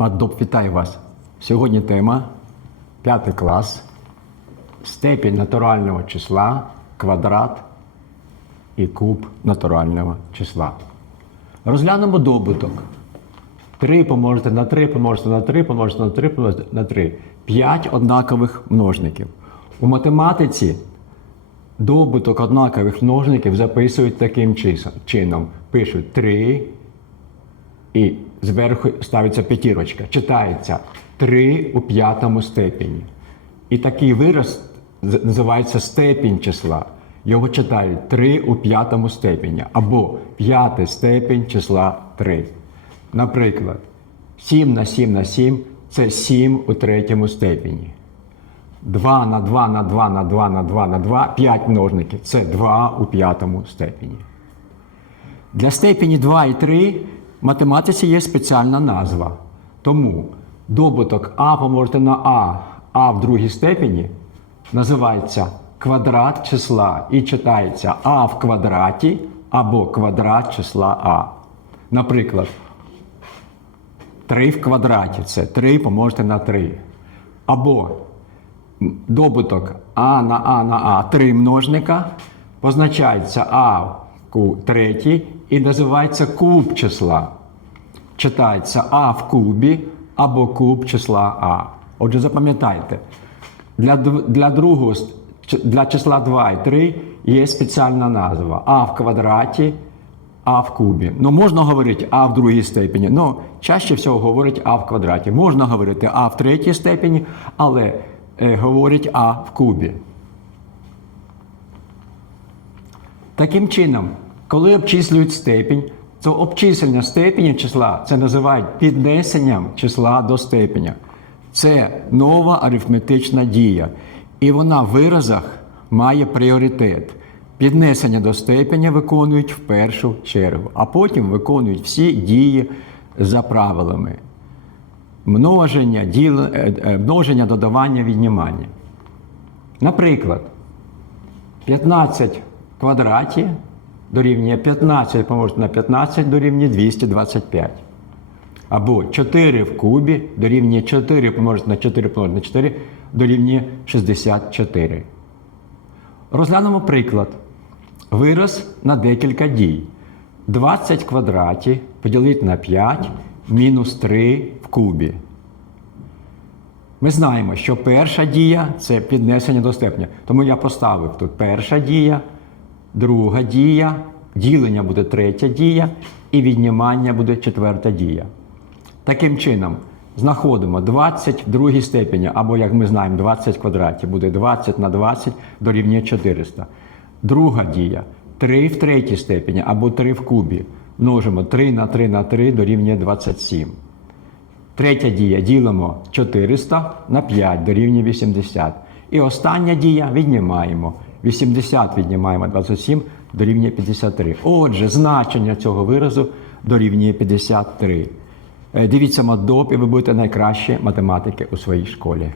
Маддоп, вітаю вас. Сьогодні тема 5 клас. Степінь натурального числа, квадрат і куб натурального числа. Розглянемо добуток. 3 помножити на 3, помножити на 3, помножити на 3, помножити на 3. 5 однакових множників. У математиці добуток однакових множників записують таким чином. Пишуть 3 і зверху ставиться п'ятірочка. Читається 3 у п'ятому степені. І такий вираз називається степінь числа. Його читають 3 у п'ятому степені або п'ятий степінь числа 3. Наприклад, 7 на 7 на 7 це 7 у третьому степені. 2 на 2 на 2 на 2 на 2 на 2 5 множників це 2 у п'ятому степені. Для степені 2 і 3 в математиці є спеціальна назва. Тому добуток А помножити на А, А в другій степені називається квадрат числа і читається А в квадраті або квадрат числа А. Наприклад, 3 в квадраті це 3 помножити на 3. Або добуток А на А на А три множника позначається А в третій і називається куб числа. Читається А в кубі або куб числа А. Отже, запам'ятайте, для, для другого для числа 2 і 3 є спеціальна назва А в квадраті, А в кубі. Ну, можна говорити А в другій степені, але чаще всього говорять А в квадраті. Можна говорити А в третій степені, але е, говорять А в кубі. Таким чином, коли обчислюють степінь, то обчислення степені числа це називають піднесенням числа до степеня. Це нова арифметична дія. І вона в виразах має пріоритет. Піднесення до степеня виконують в першу чергу, а потім виконують всі дії за правилами. Множення, діл... е, е, множення додавання, віднімання. Наприклад, 15 в квадраті дорівнює 15 помножити на 15 дорівнює 225. Або 4 в кубі дорівнює 4 помножити на 4 помножити на 4 дорівнює 64. Розглянемо приклад. Вираз на декілька дій. 20 в квадраті поділити на 5 мінус 3 в кубі. Ми знаємо, що перша дія це піднесення до степеня. Тому я поставив тут перша дія, друга дія, ділення буде третя дія, і віднімання буде четверта дія. Таким чином, знаходимо 20 в другій степені, або, як ми знаємо, 20 в квадраті буде 20 на 20 дорівнює 400. Друга дія 3 в третій степені або 3 в кубі. Множимо 3 на 3 на 3 дорівнює 27. Третя дія ділимо 400 на 5 дорівнює 80. І остання дія віднімаємо. 80 віднімаємо 27 дорівнює 53. Отже, значення цього виразу дорівнює 53. Е, Дивіться мадоп, і ви будете найкращі математики у своїй школі.